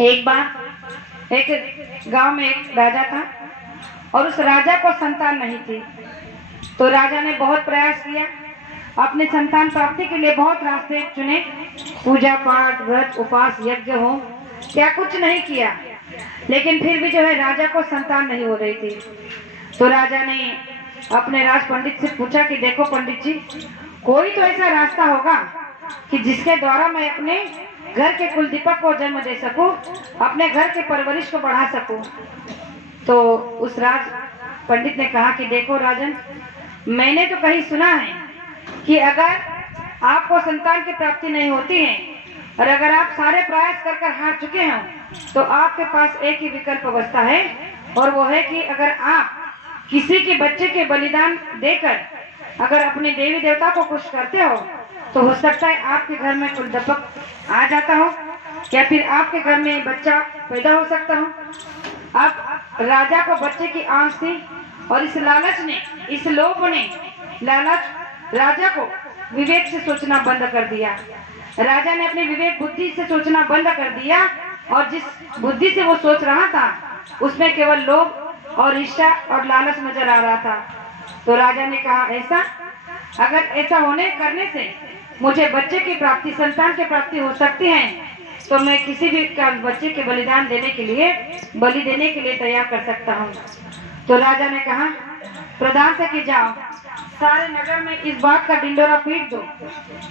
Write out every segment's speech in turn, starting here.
एक बार एक गांव में एक राजा था और उस राजा को संतान नहीं थी। तो राजा ने बहुत प्रयास किया, अपने संतान प्राप्ति के लिए बहुत रास्ते चुने, पूजा पाठ व्रत उपवास यज्ञ हो, क्या कुछ नहीं किया, लेकिन फिर भी जो है राजा को संतान नहीं हो रही थी। तो राजा ने अपने राज पंडित से पूछा कि देखो पंडित जी, कोई तो ऐसा रास्ता होगा कि जिसके द्वारा मैं अपने घर के कुल दीपक को जन्म दे सकूं, अपने घर के परवरिश को बढ़ा सकूं। तो उस राज पंडित ने कहा कि देखो राजन, मैंने तो कहीं सुना है कि अगर आपको संतान की प्राप्ति नहीं होती है और अगर आप सारे प्रयास कर कर हार चुके हो तो आपके पास एक ही विकल्प बचता है, और वो है कि अगर आप किसी के बच्चे के बलिदान देकर अगर अपने देवी देवता को खुश करते हो तो हो सकता है आपके घर में कुल दीपक आ जाता हो, या फिर आपके घर में बच्चा पैदा हो सकता हो। अब राजा को बच्चे की आस थी और इस लालच ने, इस लोभ ने, लालच राजा को विवेक से सोचना बंद कर दिया। राजा ने अपनी विवेक बुद्धि से सोचना बंद कर दिया और जिस बुद्धि से वो सोच रहा था उसमें केवल लोभ और ईर्ष्या और लालच नजर आ रहा था। तो राजा ने कहा ऐसा, अगर ऐसा होने करने से मुझे बच्चे की प्राप्ति, संतान की प्राप्ति हो सकती है तो मैं किसी भी बच्चे के बलिदान देने के लिए, बलि देने के लिए तैयार कर सकता हूँ। तो राजा ने कहा प्रधान से कि जाओ सारे नगर में इस बात का ढिंढोरा पीट दो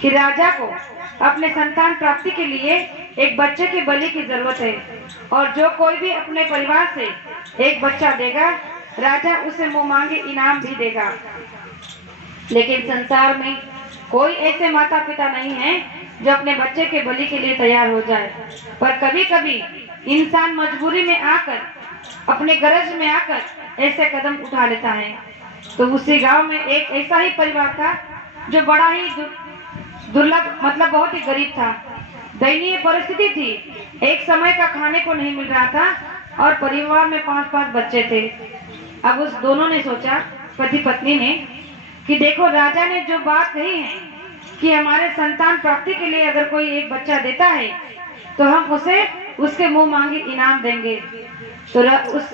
कि राजा को अपने संतान प्राप्ति के लिए एक बच्चे की बलि की जरूरत है, और जो कोई भी अपने परिवार से एक बच्चा देगा राजा उसे मुंह मांगे इनाम भी देगा। लेकिन संसार में कोई ऐसे माता पिता नहीं है जो अपने बच्चे के बलि के लिए तैयार हो जाए, पर कभी कभी इंसान मजबूरी में आकर, अपने गरज में आकर ऐसे कदम उठा लेता है। तो उसी गांव में एक ऐसा ही परिवार था जो बड़ा ही दुर्लभ, मतलब बहुत ही गरीब था, दयनीय परिस्थिति थी, एक समय का खाने को नहीं मिल रहा था और परिवार में 5-5 बच्चे थे। अब उस दोनों ने सोचा, पति पत्नी ने, कि देखो राजा ने जो बात कही है कि हमारे संतान प्राप्ति के लिए अगर कोई एक बच्चा देता है तो हम उसे उसके मुंह मांगी इनाम देंगे। तो उस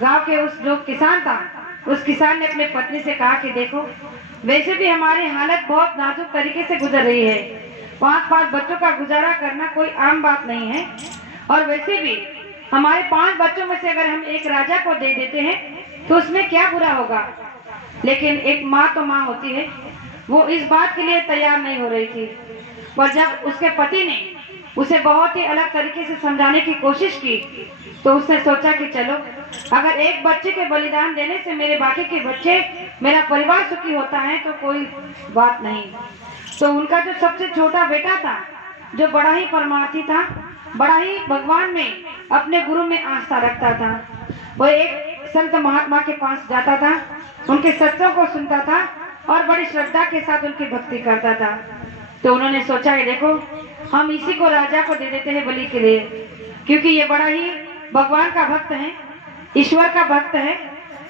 गांव के उस जो किसान था, उस किसान ने अपने पत्नी से कहा कि देखो वैसे भी हमारी हालत बहुत नाजुक तरीके से गुजर रही है, 5-5 बच्चों का गुजारा करना कोई आम बात नहीं है, और वैसे भी हमारे 5 बच्चों में से अगर हम एक राजा को दे देते हैं तो उसमें क्या बुरा होगा। लेकिन एक माँ तो माँ होती है, वो इस बात के लिए तैयार नहीं हो रही थी। पर जब उसके पति ने उसे बहुत ही अलग तरीके से समझाने की कोशिश की तो उसने सोचा कि चलो अगर एक बच्चे के बलिदान देने से मेरे बाकी के बच्चे, मेरा परिवार सुखी होता है तो कोई बात नहीं। तो उनका जो सबसे छोटा बेटा था, जो बड़ा ही परमार्थी था, बड़ा ही भगवान में, अपने गुरु में आस्था रखता था, वो एक संत महात्मा के पास जाता था, उनके सत्संग को सुनता था और बड़ी श्रद्धा के साथ उनकी भक्ति करता था। तो उन्होंने सोचा कि देखो हम इसी को राजा को दे देते हैं बलि के लिए, क्योंकि ये बड़ा ही भगवान का भक्त है, ईश्वर का भक्त है,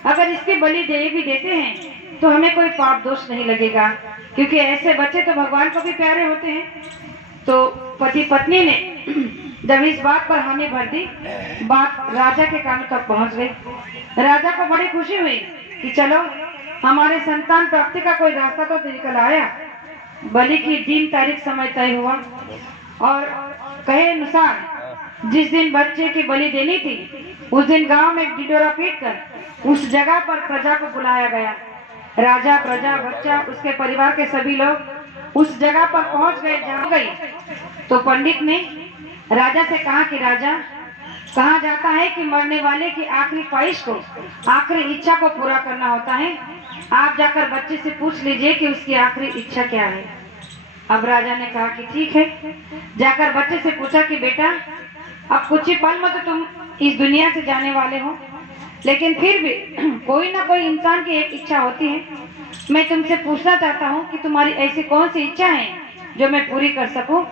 अगर इसके बलि दे भी देते हैं तो हमें कोई पाप दोष नहीं लगेगा, क्योंकि ऐसे बच्चे तो भगवान को भी प्यारे होते हैं। तो पति पत्नी ने जब इस बात पर हामी भर दी, बात राजा के कानों तक पहुंच गई। राजा को बड़ी खुशी हुई कि चलो हमारे संतान प्राप्ति का कोई रास्ता तो निकल आया। बलि की दिन तारीख समय तय हुआ और कहे अनुसार जिस दिन बच्चे की बलि देनी थी उस दिन गांव में ढिंढोरा पीट कर उस जगह पर प्रजा को बुलाया गया। राजा, प्रजा, बच्चा, उसके परिवार के सभी लोग उस जगह पर पहुंच गए। जहाँ गई तो पंडित ने राजा से कहा कि राजा, कहा जाता है कि मरने वाले की आखिरी ख्वाहिश को, आखिरी इच्छा को पूरा करना होता है, आप जाकर बच्चे से पूछ लीजिए कि उसकी आखिरी इच्छा क्या है। अब राजा ने कहा कि ठीक है, जाकर बच्चे से पूछा कि बेटा अब कुछ ही पल में तो तुम इस दुनिया से जाने वाले हो, लेकिन फिर भी कोई ना कोई इंसान की एक इच्छा होती है, मैं तुमसे पूछना चाहता हूँ कि तुम्हारी ऐसी कौन सी इच्छा है जो मैं पूरी कर सकूं।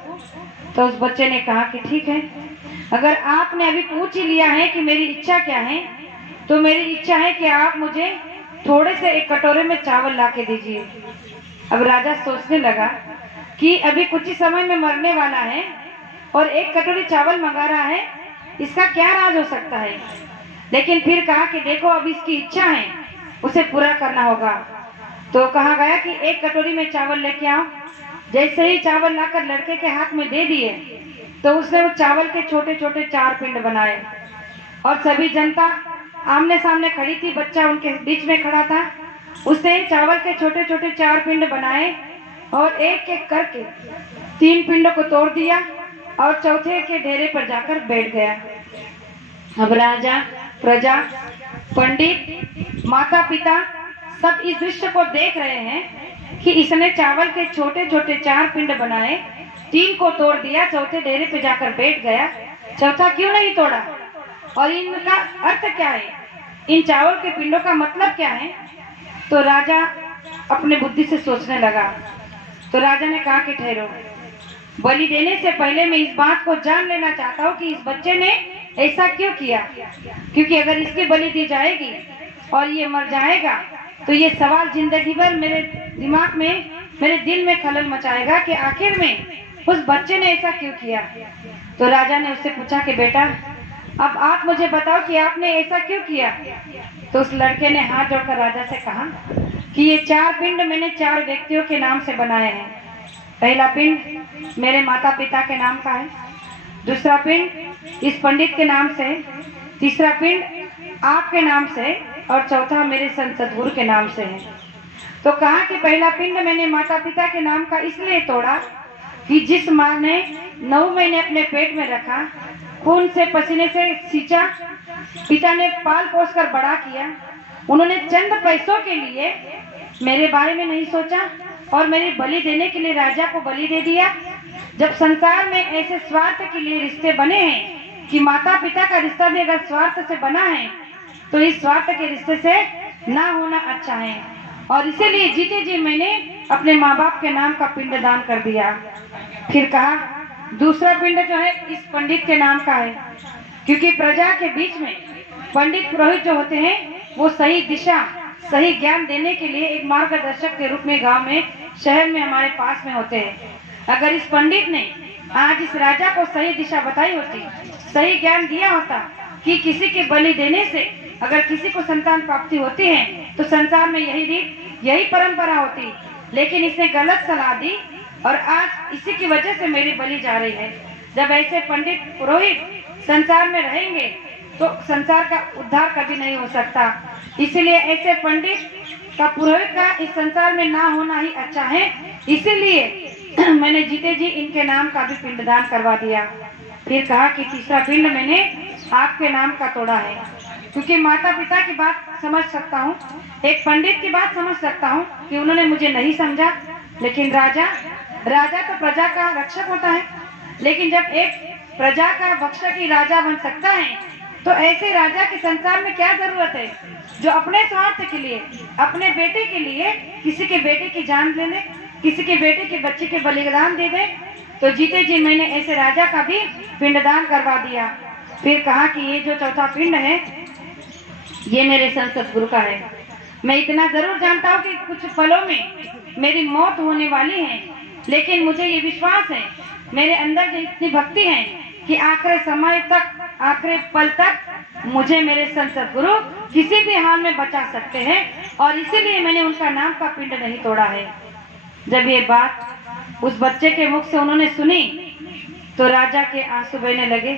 तो उस बच्चे ने कहा कि ठीक है, अगर आपने अभी पूछ ही लिया है कि मेरी इच्छा क्या है, तो मेरी इच्छा है कि आप मुझे थोड़े से एक कटोरे में चावल ला के दीजिए। अब राजा सोचने लगा कि अभी कुछ ही समय में मरने वाला है और एक कटोरी चावल मंगा रहा है, इसका क्या राज हो सकता है। लेकिन फिर कहा कि देखो अब इसकी इच्छा है, उसे पूरा करना होगा। तो कहा गया कि एक कटोरी में चावल लेके आओ। जैसे ही चावल लाकर लड़के के हाथ में दे दिए तो उसने वो चावल के छोटे छोटे 4 पिंड बनाए और सभी जनता आमने सामने खड़ी थी, बच्चा उनके बीच में खड़ा था। उसने चावल के छोटे छोटे 4 पिंड बनाए और एक एक करके 3 पिंडों को तोड़ दिया और चौथे के ढेरे पर जाकर बैठ गया। अब राजा, प्रजा, पंडित, माता पिता सब इस दृश्य को देख रहे हैं कि इसने चावल के छोटे छोटे 4 पिंड बनाए, 3 को तोड़ दिया, चौथे ढेरे पे जाकर बैठ गया, चौथा क्यों नहीं तोड़ा और इनका अर्थ क्या है, इन चावल के पिंडों का मतलब क्या है। तो राजा अपने बुद्धि से सोचने लगा। तो राजा ने कहा कि ठहरो, बलि देने से पहले मैं इस बात को जान लेना चाहता हूँ कि इस बच्चे ने ऐसा क्यों किया, क्योंकि अगर इसकी बलि दी जाएगी और ये मर जाएगा तो ये सवाल जिंदगी भर मेरे दिमाग में, मेरे दिल में खलल मचाएगा कि आखिर में उस बच्चे ने ऐसा क्यों किया। तो राजा ने उससे पूछा कि बेटा अब आप मुझे बताओ कि आपने ऐसा क्यों किया। तो उस लड़के ने हाथ जोड़कर राजा से कहा कि ये 4 पिंड मैंने 4 व्यक्तियों के नाम से बनाए हैं। पहला पिंड मेरे माता पिता के नाम का है, दूसरा पिंड इस पंडित के नाम से, तीसरा पिंड आपके नाम से और चौथा मेरे संत सद्गुरु के नाम से है। तो कहा कि पहला पिंड मैंने माता पिता के नाम का इसलिए तोड़ा कि जिस माँ ने 9 महीने अपने पेट में रखा, खून से पसीने से सींचा, पिता ने पाल पोस कर बड़ा किया, उन्होंने चंद पैसों के लिए मेरे बारे में नहीं सोचा और मेरी बलि देने के लिए राजा को बलि दे दिया। जब संसार में ऐसे स्वार्थ के लिए रिश्ते बने हैं कि माता पिता का रिश्ता भी अगर स्वार्थ से बना है तो इस स्वार्थ के रिश्ते से ना होना अच्छा है, और इसीलिए जीते जी मैंने अपने माँ बाप के नाम का पिंड दान कर दिया। फिर कहा दूसरा पिंड जो है इस पंडित के नाम का है, क्योंकि प्रजा के बीच में पंडित पुरोहित जो होते हैं वो सही दिशा, सही ज्ञान देने के लिए एक मार्गदर्शक के रूप में गांव में, शहर में हमारे पास में होते हैं। अगर इस पंडित ने आज इस राजा को सही दिशा बताई होती, सही ज्ञान दिया होता कि किसी के बलि देने से अगर किसी को संतान प्राप्ति होती है तो संसार में यही रीत, यही परंपरा होती, लेकिन इसने गलत सलाह दी और आज इसी की वजह से मेरी बलि जा रही है। जब ऐसे पंडित पुरोहित संसार में रहेंगे तो संसार का उद्धार कभी नहीं हो सकता। इसीलिए ऐसे पंडित का, पुरोहित का इस संसार में ना होना ही अच्छा है। इसीलिए मैंने जीते जी इनके नाम का भी पिंडदान करवा दिया। फिर कहा कि तीसरा पिंड मैंने आपके नाम का तोड़ा है, क्योंकि माता पिता की बात समझ सकता हूँ, एक पंडित की बात समझ सकता हूँ कि उन्होंने मुझे नहीं समझा, लेकिन राजा तो प्रजा का रक्षक होता है। लेकिन जब एक प्रजा का भक्षक ही राजा बन सकता है तो ऐसे राजा के संसार में क्या जरूरत है जो अपने स्वार्थ के लिए, अपने बेटे के लिए किसी के बेटे की जान ले ले, किसी के बेटे के बच्चे के बलिदान दे दे। तो जीते जी मैंने ऐसे राजा का भी पिंडदान करवा दिया। फिर कहा कि ये जो चौथा पिंड है ये मेरे संत सद्गुरु का है। मैं इतना जरूर जानता हूँ कि कुछ पलों में मेरी मौत होने वाली है, लेकिन मुझे ये विश्वास है, मेरे अंदर जो इतनी भक्ति है कि आखिरी समय तक, आखिरी पल तक मुझे मेरे संत सद्गुरु किसी भी हाल में बचा सकते हैं, और इसीलिए मैंने उनका नाम का पिंड नहीं तोड़ा है। जब ये बात उस बच्चे के मुख से उन्होंने सुनी तो राजा के आंसू बहने लगे।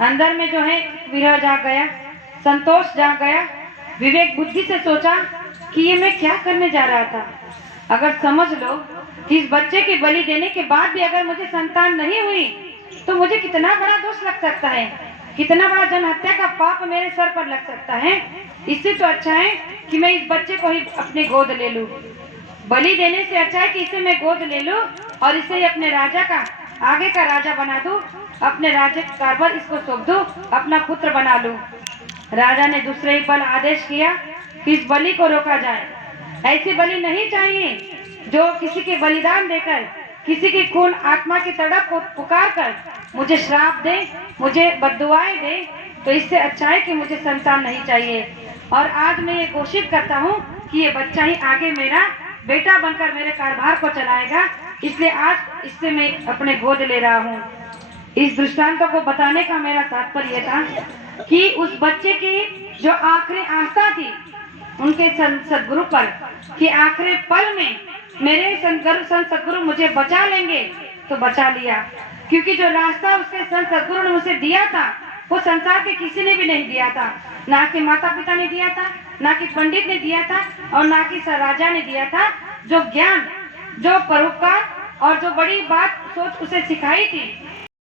अंदर में जो है विरह जाग गया, संतोष जाग गया। विवेक बुद्धि से सोचा कि ये मैं क्या करने जा रहा था। अगर समझ लो कि इस बच्चे की बलि देने के बाद भी अगर मुझे संतान नहीं हुई तो मुझे कितना बड़ा दोष लग सकता है, कितना बड़ा जनहत्या का पाप मेरे सर पर लग सकता है। इससे तो अच्छा है कि मैं इस बच्चे को ही अपने गोद ले लूं। बलि देने से अच्छा है कि इसे मैं गोद ले लूं और इसे ही अपने राजा का, आगे का राजा बना दूं, अपने राज्य का कारभार इसको सौंप दूं, अपना पुत्र बना लूं। राजा ने दूसरे ही पल आदेश किया कि इस बलि को रोका जाए। ऐसी बलि नहीं चाहिए जो किसी के बलिदान देकर, किसी की खून आत्मा की तड़प को पुकार कर मुझे श्राप दे, मुझे बद्दुआएं दे। तो इससे अच्छा है कि मुझे संतान नहीं चाहिए। और आज मैं ये घोषित करता हूँ कि ये बच्चा ही आगे मेरा बेटा बनकर मेरे कारभार को चलाएगा, इसलिए आज इससे मैं अपने गोद ले रहा हूँ। इस दृष्टांत को बताने का मेरा तात्पर्य था कि उस बच्चे की जो आखिरी आस्था थी उनके सदगुरु पर, कि आखिरी पल में मेरे संत सदगुरु मुझे बचा लेंगे, तो बचा लिया। क्योंकि जो रास्ता उसके संत सदगुरु ने मुझे दिया था वो संसार के किसी ने भी नहीं दिया था, ना कि माता पिता ने दिया था, ना कि पंडित ने दिया था, और ना कि राजा ने दिया था। जो ज्ञान, जो परोपकार और जो बड़ी बात सोच उसे सिखाई थी